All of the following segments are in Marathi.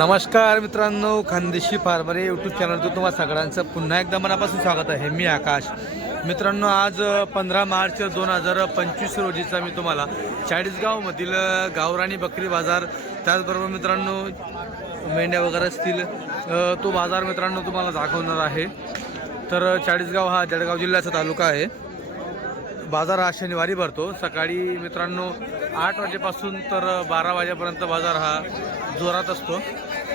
नमस्कार मित्रांनो खानदेशी फार्मर यूट्यूब चॅनलवर तुम्हाला सगळ्यांचं पुन्हा एकदा मनापासून स्वागत आहे. मी आकाश. मित्रांनो आज पंधरा मार्च दोन हजार पंचवीस रोजीचा मी तुम्हाला चाळीसगावमधील गावराणी बकरी बाजार त्याचबरोबर मित्रांनो मेंढ्या वगैरे असतील तो बाजार मित्रांनो तुम्हाला दाखवणार आहे. तर चाळीसगाव हा जळगाव जिल्ह्याचा तालुका आहे. बाजार हा शनिवारी भरतो. सकाळी मित्रांनो आठ वाजेपासून तर बारा वाजेपर्यंत बाजार हा जोरात असतो.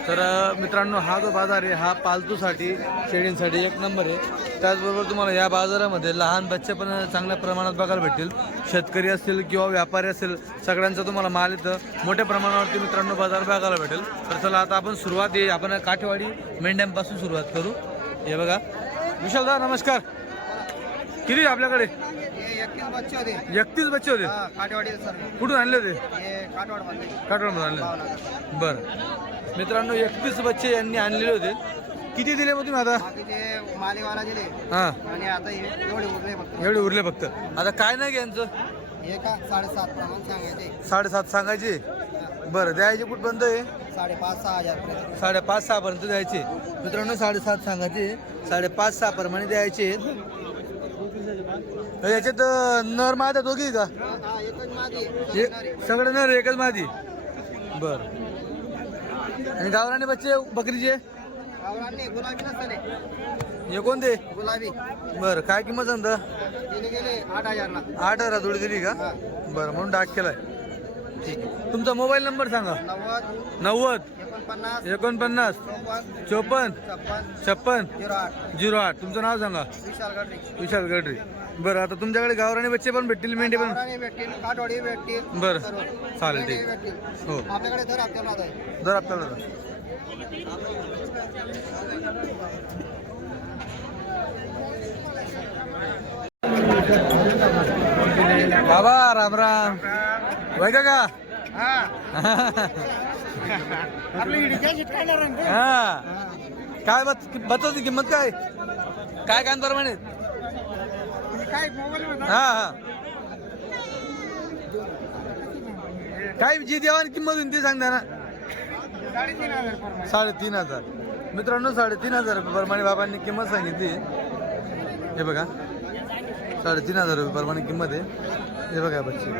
तर मित्रांनो हा जो बाजार आहे हा पालतूसाठी शेळींसाठी एक नंबर आहे. त्याचबरोबर तुम्हाला या बाजारामध्ये लहान बच्चे पण चांगल्या प्रमाणात बघायला भेटतील. शेतकरी असतील किंवा व्यापारी असेल सगळ्यांचा तुम्हाला माल इथं मोठ्या प्रमाणावरती मित्रांनो बाजार बघायला भेटेल. तर चला आता आपण सुरुवात आपण काठेवाडी मेंढ्यांपासून सुरुवात करू. हे बघा. विशालदा नमस्कार. किती आपल्याकडे? एकतीस बच्चे होते. एकतीस बच्चे होते? हा काटेवाडीचे सर. कुठून आणले होते? काटवाडमध्ये काठवडमधून आणले बरं. मित्रांनो एकतीस बच्चे यांनी आणलेले होते. किती दिले मग तुम्ही आता? मालेवाला दिले. हां. आणि आता हे एवढे उरले फक्त. एवढे उरले फक्त. आता काय नाही यांचं? हे साडेसात प्रमाण सांगायचे. साडेसात सांगायचे? बरं द्यायचे कुठपर्यंत आहे साडेपाच सहा हजार साडेपाच सहा पर्यंत द्यायचे. मित्रांनो साडेसात सांगायचे. साडेपाच सहा प्रमाणे द्यायचे. याच्यात नर मादा दोघी का? सगळे नर एकच मादी. बर. आणि गावराने बच्चे बकरीचे? हे कोणते? गुलाबी. बर काय किंमत सांगता? आठ हजार जोडी दिली का? बरं म्हणून डाक केलाय. ठीक आहे. तुमचा मोबाईल नंबर सांगा. नव्वद एकोणपन्नास चौपन्न छप्पन छप्पन झिरो आठ. झिरो आठ. तुमचं नाव सांगा. विशाल गडरी. विशाल गडरे. बरं आता तुमच्याकडे गावराने बच्चे पण भेटतील मेंढे पण? गावरानी भेटतील काटवाडी भेटतील. बरं सर्व. चालेल मेंढे ठीक भेटतील. हो. आपल्याकडे दर आहे आपल्याला द्या. बाबा राम राम. वय का आपली हा. काय बच बचवची किंमत काय? काय कान हा हा. काय जी देवानी किंमत होती ती सांगता ना साडेतीन हजार मित्रांनो साडेतीन हजार रुपये प्रमाणे बाबांनी किंमत सांगितली. हे बघा. साडेतीन हजार रुपये प्रमाणे किंमत आहे. हे बघा बच्चे.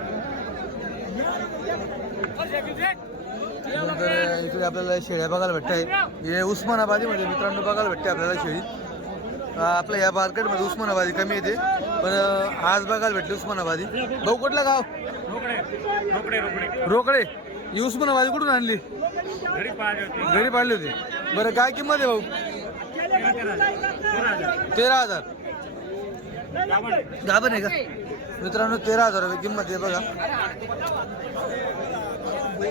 नंतर इकडे आपल्याला शेळ्या बघायला भेटत आहे हे उस्मानाबादीमध्ये मित्रांनो बघायला भेटते आपल्याला शेळी. आपल्या या मार्केटमध्ये उस्मानाबादी कमी येते. पण आज बघायला भेटली उस्मानाबादी. भाऊ कुठलं गाव? रोकडे ही उस्मानाबादी कुठून आणली? घरी पाडली होती. बरं काय किंमत आहे भाऊ? तेरा हजार. गाभण आहे का? मित्रांनो तेरा हजार रुपये किंमत आहे बघा.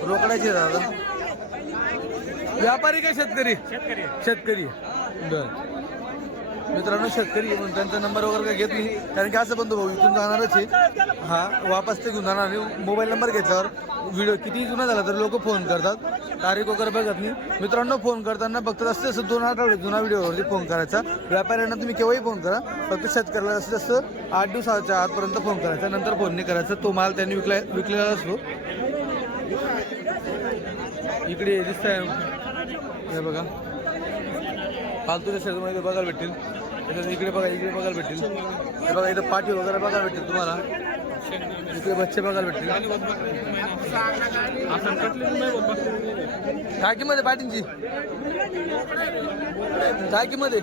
रोकड्याची दादा. व्यापारी काय शेतकरी. शेतकरी. बर. मित्रांनो शेतकरी म्हणून त्यांचा नंबर वगैरे काय घेत नाही. कारण की असं बंधू भाऊ इथून जाणारच आहे. हा वापस ते घेऊन जाणार आणि मोबाईल नंबर घेतल्यावर व्हिडिओ किती जुना झाला तर लोक फोन करतात. तारीख वगैरे बघत नाही. मित्रांनो फोन करताना फक्त असं जास्त दोन आठवडे जुना व्हिडिओवरती फोन करायचा. व्यापाऱ्यांना तुम्ही केव्हाही फोन करा. फक्त शेतकऱ्याला जास्तीत जास्त आठ दिवसाच्या आतपर्यंत फोन करायचा. नंतर फोन नाही करायचा. तो माल त्यांनी विकला विकलेला असतो. इकडे दिसत आहे हे बघा. फालतूच्या शेतामध्ये बघायला भेटतील. त्याच्यात इकडे बघा इकडे बघायला भेटतील. हे बघा इथं पाठी वगैरे बघायला भेटतील तुम्हाला. इकडे बच्चे बघायला भेटतील. काय किंमत आहे पाठींची काय किंमत आहे?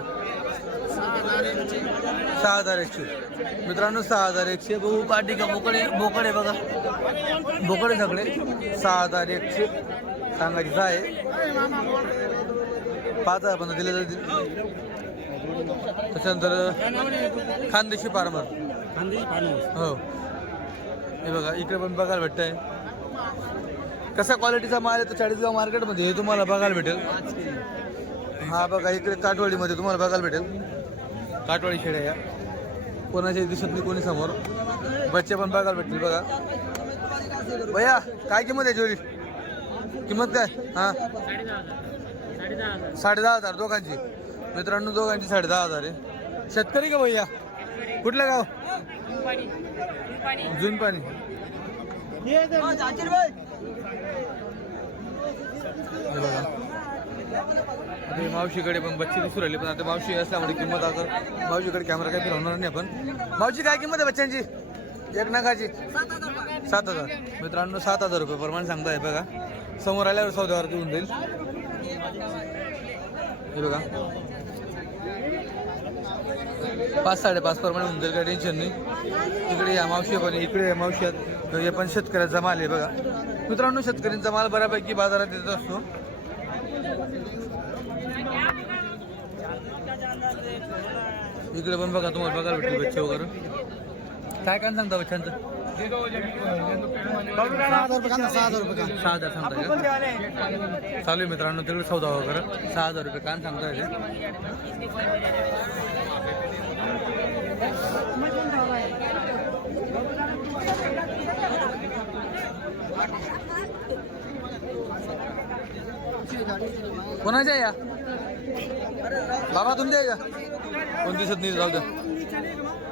सहा हजार एकशे. मित्रांनो सहा हजार एकशे. बघू पाठी का बोकडे बोकडे बघा. बोकडे सगळे. सहा हजार एकशे. सांगायचं आहे पाच हजार पण दिले जातील त्याच्यानंतर खानदेशी फार्मर. हो. हे बघा इकडे पण बघायला भेटतंय. कसा क्वालिटीचा माल आहे तर चाळीसगाव मार्केटमध्ये हे तुम्हाला बघायला भेटेल. हा बघा इकडे काटवाडीमध्ये तुम्हाला बघायला भेटेल. काटवाडी खेड्या या. कोणाच्या दिसत नाही कोणी समोर. बच्चे पण बघायला भेटतील बघा. भैया काय किंमत आहे जोडी किंमत काय? हा? साडे दहा हजार दोघांची. मित्रांनो दोघांची साडे दहा हजार आहे. शेतकरी का भैया? कुठलं गाव? जून पाणी मावशीकडे पण बच्चे दिसू राहिले पण आता मावशी असल्यामुळे किंमत आता मावशीकडे कॅमेरा काही फिरवणार नाही आपण. मावशी काय किंमत आहे बच्चांची एक नगाची सात हजार. मित्रांनो सात हजार रुपये प्रमाण सांगताय बघा. समोर आल्यावर सौद्यावरती होऊन जाईल. हे बघा. पाच साडेपाच प्रमाणे होऊन जाईल काय टेन्शन नाही इकडे या मावशी पण इकडे या मावशी आहेत हे पण शेतकऱ्याचा माल आहे बघा. मित्रांनो शेतकऱ्यांचा माल बऱ्यापैकी बाजारात येत असतो. इकडे पण बघा तुम्हाला बघायला भेटतो बच्चे वगैरे. काय काय सांगता बच्चांचं सहा हजार रुपये सहा हजार सांगताय का चालू आहे मित्रांनो तिकडे सौदा वगैरे सहा हजार रुपये कान सांगताय कोणाच्या या बाबा तुमच्या आहे का कोण दिसत नाही जाऊ द्या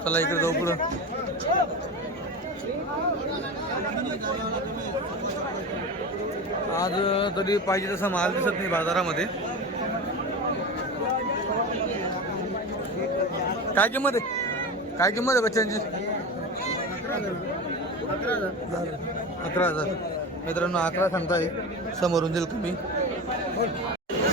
चला इकडे जाऊ पुढं। आज तरी पाहिजे तसा माल दिसत नाही बाजारामध्ये. काय किंमत आहे? काय किंमत आहे बच्चांची अकरा हजार. मित्रांनो अकरा सांगताय. समोरून जाईल कमी.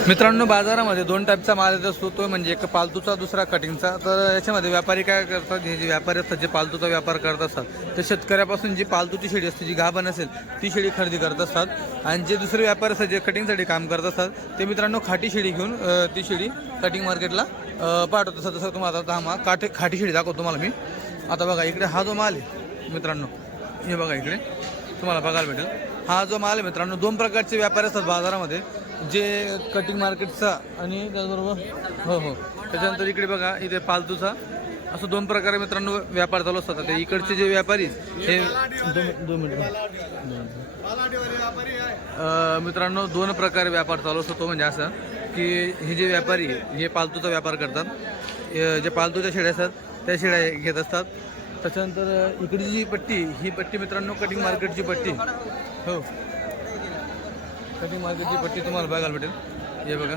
मित्रांनो बाजारामध्ये दोन टाईपचा माल येत असतो तो म्हणजे एक पालतूचा दुसरा कटिंगचा. तर याच्यामध्ये व्यापारी काय करतात हे जे व्यापारी असतात जे पालतूचा व्यापार करत असतात ते शेतकऱ्यापासून जी पालतूची शेळी असते जी गाभण असेल ती शेळी खरेदी करत असतात. आणि जे दुसरे व्यापारी असतात जे कटिंगसाठी काम करत असतात ते मित्रांनो खाटी शेळी घेऊन ती शेळी कटिंग मार्केटला पाठवत असतात जसं तुम्हाला आता हा माल काठी खाटी शेळी दाखवतो तुम्हाला मी. आता बघा इकडे हा जो माल आहे मित्रांनो हे बघा इकडे. तुम्हाला बघायला भेटेल. हा जो माल आहे मित्रांनो दोन प्रकारचे व्यापारी असतात बाजारामध्ये. जे कटिंग मार्केटचा आणि त्याचबरोबर हो हो. त्याच्यानंतर इकडे बघा इथे पालतूचा. असं दोन प्रकारे मित्रांनो व्यापार चालू असतात. ते इकडचे जे व्यापारी हे दोन दोन मिनिट मित्रांनो दोन प्रकारे व्यापार चालू असतो तो म्हणजे असं की हे जे व्यापारी हे पालतूचा व्यापार करतात. जे पालतूच्या शेळ्या असतात त्या शेळ्या घेत असतात. त्याच्यानंतर इकडची जी पट्टी ही पट्टी मित्रांनो कटिंग मार्केटची पट्टी. हो. कटिंग मार्केटची पट्टी तुम्हाला बघायला भेटेल. हे बघा.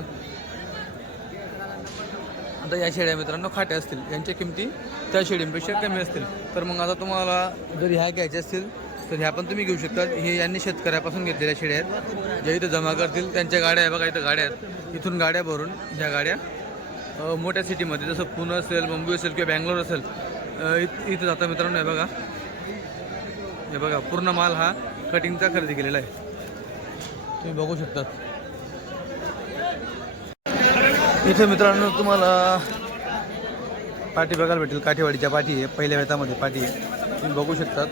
आता या शेळ्या मित्रांनो खाट्या असतील. यांच्या किमती त्या शेळींपेक्षा कमी असतील. तर मग आता तुम्हाला जर ह्या घ्यायच्या असतील तर ह्या पण तुम्ही घेऊ शकता. हे यांनी शेतकऱ्यापासून घेतलेल्या शेळ्या आहेत. ज्या इथं जमा करतील त्यांच्या गाड्या आहे बघा इथं गाड्या आहेत. इथून गाड्या भरून ह्या गाड्या मोठ्या सिटीमध्ये जसं पुणे असेल मुंबई असेल किंवा बँगलोर असेल इत इथं जाता मित्रांनो हे बघा. हे बघा पूर्ण माल हा कटिंगचा खरेदी केलेला आहे. तुम्ही बघू शकता. इथे मित्रांनो तुम्हाला पाठी बघायला भेटेल. काठीवाडीच्या पाठी आहे. पहिल्या वेतामध्ये पाठी आहे. तुम्ही बघू शकतात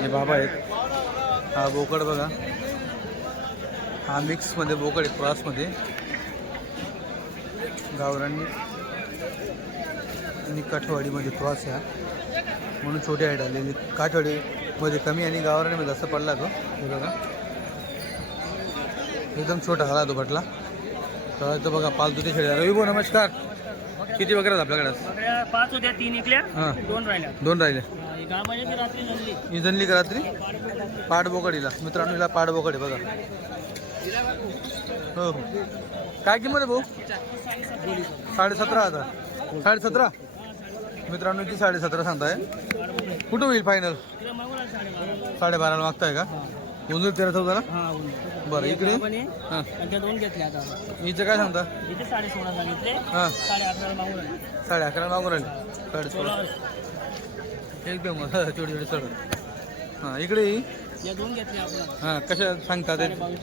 हे बाबा आहेत. हा बोकड बघा. हा मिक्समध्ये बोकड आहे क्रॉसमध्ये. गावरांनी आणि काठवाडीमध्ये क्रॉस आहे म्हणून छोटे हाईट आलेली. काठवाडीमध्ये कमी आणि गावरानीमध्ये जास्त पडला तो. हे बघा. एकदम छोटा झाला तो बटला. तर इथं बघा पालतू ते शेळ्या रवी भाऊ नमस्कार. किती वगैरे आपल्याकडे? सगळ्या पाच होत्या तीन इकल्या हां. दोन राहिल्या. दोन राहिले. ही ती रात्री झाली ही जनली का रात्री? पाड बोकडीला. मित्रांनो हिला पाड बोकड आहे बघा. हो हो. काय किंमत आहे भाऊ? साडे सतरा हजार साडे सतरा मित्रांनो ती साडे सतरा सांगताय. कुठं होईल फायनल तिला मागून साडेबारा साडेबाराला मागताय का? जाईल तेरा चौदाला हा बरं इकडे? हां. त्यांच्या दोन घेतल्या आता हिचं काय सांगता? इथे साडे सोळा सांगितले. हां. साडे अकराला मागून आले. साडे अकरा मागून राहील साडे सोळा. एकदम छोटी छोटी चढ हां इकडे ही. या दोन घेतल्या आपण. हां कशा सांगता ते? बावीस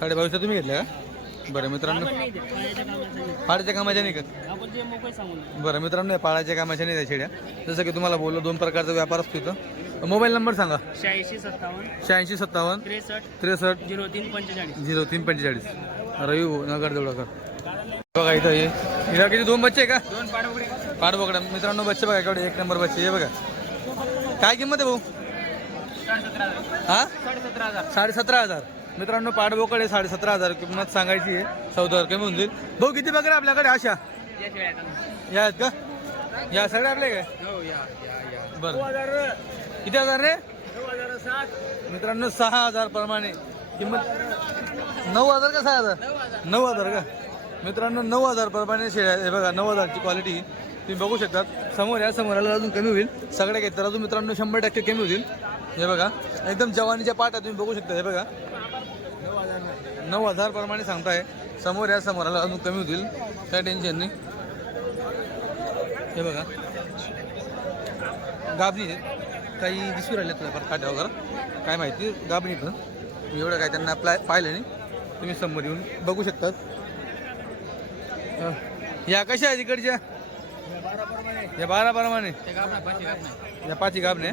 साडे बावीसला तुम्ही घेतल्या का? बरं मित्रांनो. नाही पायाच्या नाही. पाळाच्या कामाच्या नाही का आपण जे मोकळे सांगून बरं मित्रांनो या पाळाच्या कामाच्या नाही त्या शेड्या जसं की तुम्हाला बोललो दोन प्रकारचा व्यापार असतो इथं. मोबाईल नंबर सांगा. शहाऐंशी सत्तावन्न. शहाऐंशी सत्तावन्न. त्रेसष्ट. त्रेसष्ट. झिरो तीन पंचेचाळीस. झिरो तीन पंचेचाळीस. रवी नगर देवळाकर. बघा इथं हे. हिला किती दोन बच्चे का? दोन पाड बघा मित्रांनो बच्चे बघा एवढे एक नंबर बच्चे. हे बघा. काय किंमत आहे भाऊ? हजार. हा? साडे सतरा हजार हजार. मित्रांनो पाडबोकडे साडे सतरा हजार. किंमत सांगायची आहे. चौदा कमी होऊन जाईल. भाऊ किती बकऱ्या आपल्याकडे? अशा. या आहेत. का? या सगळ्या आपल्या काय हो बरं. किती हजार रे? नऊ हजार मित्रांनो सहा हजार प्रमाणे. किंमत नऊ हजार का सहा हजार? नऊ हजार का? मित्रांनो नऊ हजार प्रमाणे शेळ्या हे बघा नऊ हजारची क्वालिटी तुम्ही बघू शकतात. समोर या समोराला अजून कमी होईल. सगळ्या घेतात अजून मित्रांनो शंभर टक्के कमी होतील. हे बघा एकदम जवानीच्या पाट्या तुम्ही बघू शकता. हे बघा. नऊ हजार प्रमाणे सांगताय. समोर या समोराला अजून कमी होतील. काय टेन्शन नाही. हे बघा. गाबणी आहेत. काही दिसू राहिले तुला काट्या वगैरे? काय माहिती गाबणी पण मी एवढं काय त्यांना प्लाय पाहिलं नाही. तुम्ही समोर येऊन बघू शकतात. या कशा आहेत इकडच्या? या बारा प्रमाणे या पाची गाबणे.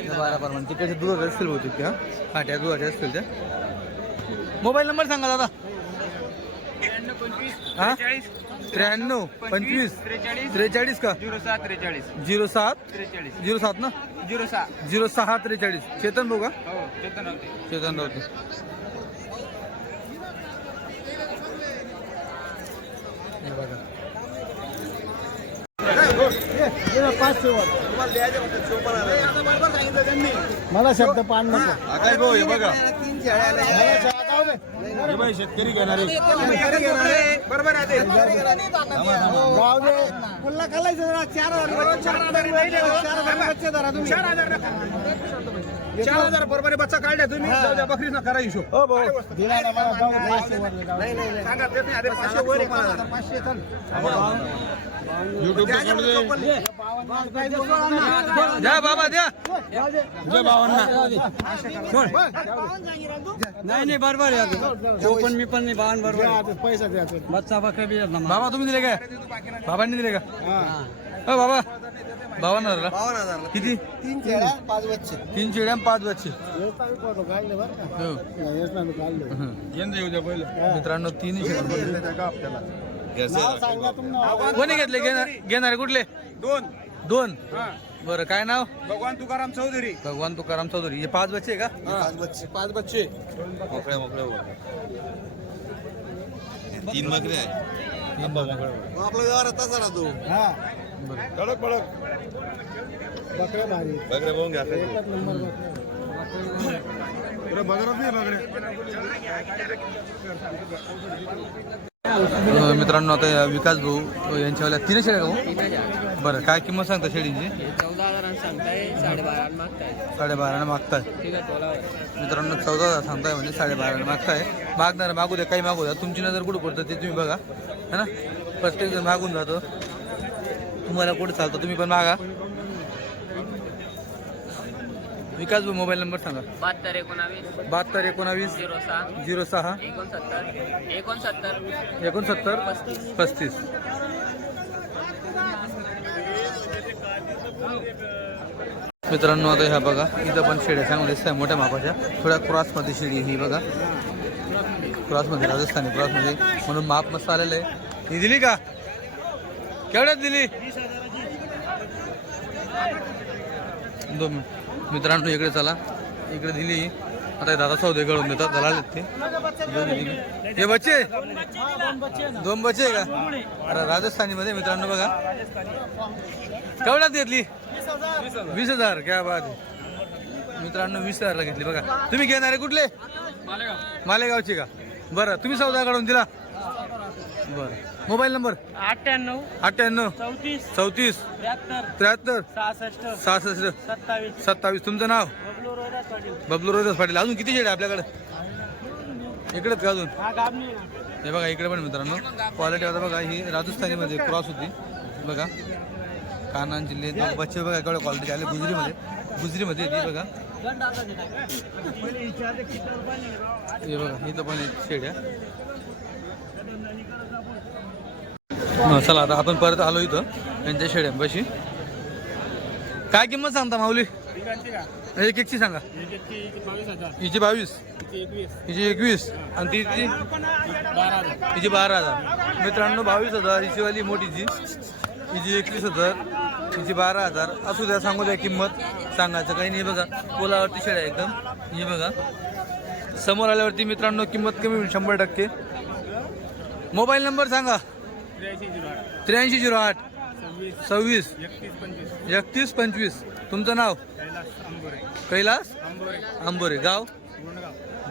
या बारा प्रमाणे तिकडच्या दुधाचे असतील बहुतेक त्या हा? त्या दुधाच्या असतील त्या. मोबाईल नंबर सांगा दादा. हा? त्र्याण्णव पंचवीस त्रेचाळीस त्रेचाळीस का? झिरो सहा त्रेचाळीस झिरो सात? त्रेचाळीस झिरो सात ना? झिरो सहा झिरो सहा त्रेचाळीस. चेतन भाऊ का? हो चेतन होते चेतन रावते. हे मला शब्द पान नको. काय भाऊ हे बघा. शेतकरी घेणारे. गाव दे पुल्ला खालायचं जरा. चार हजार चार हजार चार हजार बच्चे धरा तुम्ही. चार हजार चार हजार बरोबर बच्चा काढल्या तुम्ही. बकरी ना करा हिशोब. हो. सांगा, देत नाही, अरे पाचशे वर आहे. पाचशे चल. द्या बाबा द्या. नाही नाही बरोबर आहे. तो पण मी पण नाही बावन बरोबर पैसा द्या बाबा तुम्ही दिले काय? बाबांनी दिले का? हो. बाबा. बावन्न हजार किती? तीन चेड्या पाच बच्चे. तीन चिड्या पाच बच्चे. का हो. काढले मित्रांनो तीन कोणी घेतले? घेणार घेणारे कुठले? दोन. दोन. बरं काय नाव? भगवान तुकाराम चौधरी. भगवान तुकाराम चौधरी. हे पाच बच्चे आहे का? पाच बच्चे. पाच बच्चे. मोकळ्या मोकळ्या तीन मगरे आहे आपला व्यवहार तसा राहतो हा. बरं. कडक कडक. बकऱ्या भारी. बगरे बघून घ्या. एकच नंबर बकऱ्या. बगरच नाही बगरे अं, मित्रांनो आता या विकास भाऊ यांच्यावाल्या तीन शेळ्या का भाऊ बरं काय किंमत सांगता शेळींची? सांगताय साडेबारा मागताय. साडेबारानं मागताय. ठीक आहे तोला मित्रांनो चौदा हजार सांगताय म्हणजे साडेबारानं मागताय. मागणार मागू द्या काही मागू द्या. तुमची नजर कुठं पडतं ते तुम्ही बघा. है ना? प्रत्येक जण मागून जातो. तुम्हाला कुठं चालतं तुम्ही पण मागा. विकास भाऊ मोबाईल नंबर सांगा. बहात्तर एकोणावीस बहात्तर एकोणावीस झिरो सहा झिरो सहा एकोणसत्तर एकोणसत्तर एकोणसत्तर पस्तीस. मित्रांनो आता ह्या बघा इथं पण शेड्या चांगल्या दिसत आहे मोठ्या मापाच्या. थोड्या क्रॉसमध्ये शेळी ही बघा. क्रॉसमध्ये राजस्थानी क्रॉसमध्ये. म्हणून माप मस्त आलेलं आहे. ही दिली का? केवढ्यात दिली? दोन मित्रांनो इकडे चला. इकडे दिली. आता दादा सौदे गळून देतात दलाल ते. दिली. हे बच्चे? दोन बच्चे आहे का? अरे राजस्थानी मध्ये मित्रांनो बघा. केवढ्यात घेतली? वीस हजार. काय बात. मित्रांनो वीस हजारला घेतली बघा. तुम्ही घेणारे कुठले? मालेगावचे का? बरं तुम्ही सौदा काढून दिला. बरं. Mobile number? अठ्ठ्याण्णव अठ्ठ्याण्णव. चौतीस चौतीस. त्र्याहत्तर त्र्याहत्तर. सहासष्ट सहासष्ट. सत्तावीस. सत्तावीस. तुमचं नाव? बबलू रोहिदास पाटील. अजून किती शेड आहे आपल्याकडे? इकडेच का अजून? हा हे बघा इकडे पण मित्रांनो. क्वालिटी आता बघा ही राजस्थानीमध्ये क्रॉस होती. बघा. कानांची लेन बच्चे बघा केवढ्या क्वालिटी आले गुजरीमध्ये गुजरीमध्ये ती बघा. हे बघा इथं पण एक शेड आहे. चला आता आपण परत आलो इथं यांच्या शेड्यांपाशी काय किंमत सांगता माऊली? एक एकची सांगा. हिची बावीस. हिची एकवीस. आणि तिची हिची बारा हजार. मित्रांनो बावीस हजार हिची वाली मोठीची. हिची एकवीस हजार हिची बारा हजार असू द्या सांगू द्या किंमत सांगायचं काही नाही. बघा पोलावरती शेड आहे एकदम. ही बघा. समोर आल्यावरती मित्रांनो किंमत कमी होईल शंभर टक्के. मोबाईल नंबर सांगा. त्र्याऐंशी झिरो आठ. सव्वीस. एकतीस पंचवीस. तुमचं नाव? कैलास आंबोरे. गाव?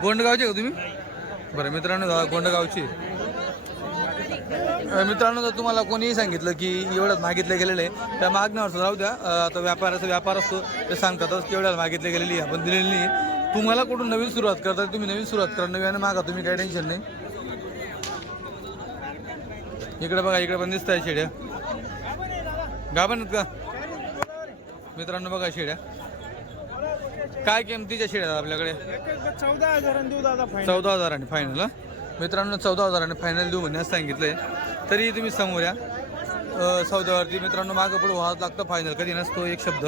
गोंडगावचे का तुम्ही? बरं मित्रांनो गोंडगावचे. मित्रांनो जर तुम्हाला कोणीही सांगितलं की एवढ्यात मागितले गेलेले आहे त्या मागण्यावर राहू द्या. आता व्यापाराचा व्यापार असतो ते सांगतातच की एवढ्यात मागितले गेलेली आहे, आपण दिलेली नाही. तुम्हाला कुठून नवीन सुरुवात करता? तुम्ही नवीन सुरुवात करा नव्याने मागा तुम्ही काही टेन्शन नाही. इकडे बघा इकडे पण दिसत आहे शेड्या आहेत का? मित्रांनो बघा शेड्या. काय किमतीच्या शेड्या आपल्याकडे? चौदा हजार चौदा हजाराने फायनल मित्रांनो चौदा हजाराने फायनल देऊ म्हणण्यास सांगितलंय. तरी तुम्ही समोर या. सौद्यावरती मित्रांनो मागे पुढे व्हावं लागतं फायनल कधी नसतो एक शब्द.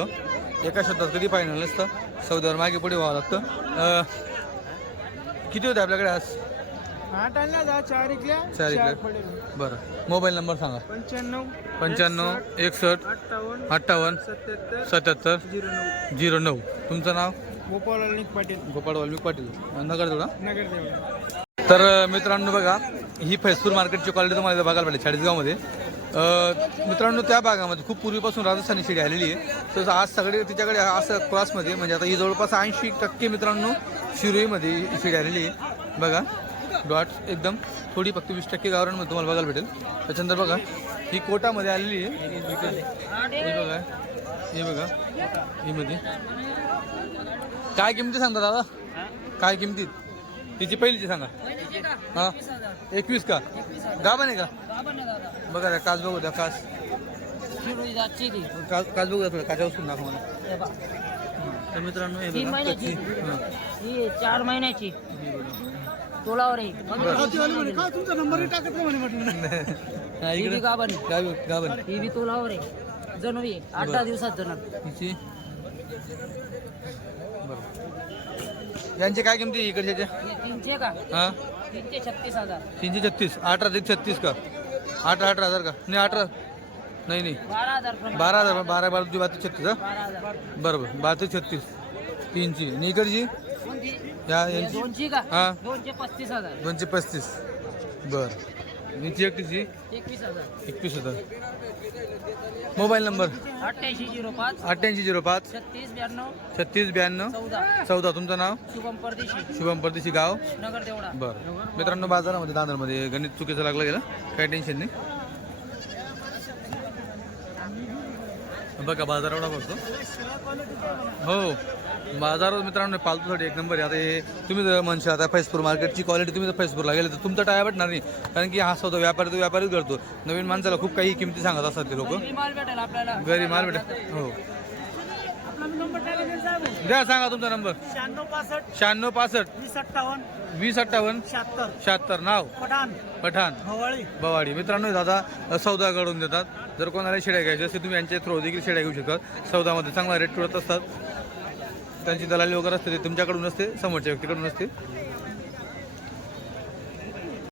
एका शब्दात कधी फायनल नसतं. सौद्यावर मागे पुढे व्हावं लागतं. किती होते आपल्याकडे आज? चार इकल्या बरं. मोबाईल नंबर सांगा. पंच्याण्णव पंच्याण्णव एकसष्ट अठ्ठावन्न सत्याहत्तर झिरो नऊ. तुमचं नाव? गोपाळ वाल्मिक पाटील. गोपाळ वाल्मिक पाटील. नगर थोडा नगर तर मित्रांनो बघा ही फैसूर मार्केटची क्वालिटी तुम्हाला बघायला पाहिजे चाळीसगावमध्ये. मित्रांनो त्या भागामध्ये खूप पूर्वीपासून राजस्थानी शेळी आलेली आहे. तर आज सगळे तिच्याकडे असं क्रॉसमध्ये म्हणजे आता ही जवळपास ऐंशी टक्के मित्रांनो शिरोईमध्ये ही शेळी आलेली आहे. बघा डॉट एकदम थोडी फक्त वीस टक्के गावरांमध्ये तुम्हाला बघायला भेटेल. त्याच्यानंतर बघा ही कोटामध्ये आलेली आहे. हे बघा हे बघा ही मध्ये. काय किमती सांगता दादा? काय किमतीत? तिची पहिलीची सांगा. हा? एकवीस का? गाभण आहे का? बघा त्या काच बघू द्या काच काच काच बघू द्या थोडं काचा उचलून दाखवा मला. तर मित्रांनो हे तीन बघा महिन्याची. कच्ची. हां. ही चार महिन्याची. तोलावर. आहे तुमचा नंबर टाकत नाही म्हणे म्हटलं. हा, ही इकडे. बी गाभण गाव गाभण ही बी तोलावर. आहे जनवी आठ दहा दिवसात जण. बरं. यांचे काय किमती इकडच्या तीनशे का? हा? तीनशे छत्तीस हजार. तीनशे छत्तीस. अठरा का? अठरा अठरा हजार का? नाही अठरा. नाही नाही. बारा हजार प्रमाणे. बारा हजार बारा बारा तुझी बारा छत्तीस हा? बारा हजार. बरोबर. बारा ते छत्तीस. तीनची आणि इकडची? कोणती? या हे यांची? दोनशे का? हा. दोनशे पस्तीस हजार. दोनशे पस्तीस. बरं. एकटीची एकवीस हजार. एकवीस हजार. Mobile number? अठ्ठ्याऐंशी झिरो पाच. अठ्ठ्याऐंशी झिरो पाच. छत्तीस ब्याण्णव. छत्तीस ब्याण्णव. चौदा. चौदा. तुमचं नाव? शुभम परदेशी. शुभम परदेशी गाव? नगर देवडा बरं. मित्रांनो बाजारामध्ये दादरमध्ये गणित चुकीचं लागलं गेलं. काही टेन्शन नाही. बघा बाजार एवढा भरतो. हो. बाजारात मित्रांनो पालतूसाठी एक नंबर आहे. आता हे तुम्ही जर म्हणशाल आता फैसपूर मार्केटची क्वालिटी तुम्ही जर फैसपूरला गेले तर तुमचा टाया भेटणार नाही. कारण की हा स्वतः व्यापारी तो व्यापारीच करतो नवीन माणसाला खूप काही किमती सांगत असतात ते लोक. घरी माल भेटेल हो. द्या सांगा तुमचा नंबर शहाण्णव पासष्ट शहाण्णव पासष्ट. वीस अठ्ठावन्न शहात्तर. नाव? पठाण. बवाडी मित्रांनो दादा सौदा घडून देतात. जर कोणाला शेड्या घ्यायच्या असेल तुम्ही यांच्या थ्रो देखील शेड्या घेऊ शकतात सौदामध्ये चांगला रेट मिळत असतात. त्यांची दलाली वगैरे असते ते तुमच्याकडून असते समोरच्या व्यक्तीकडून असते?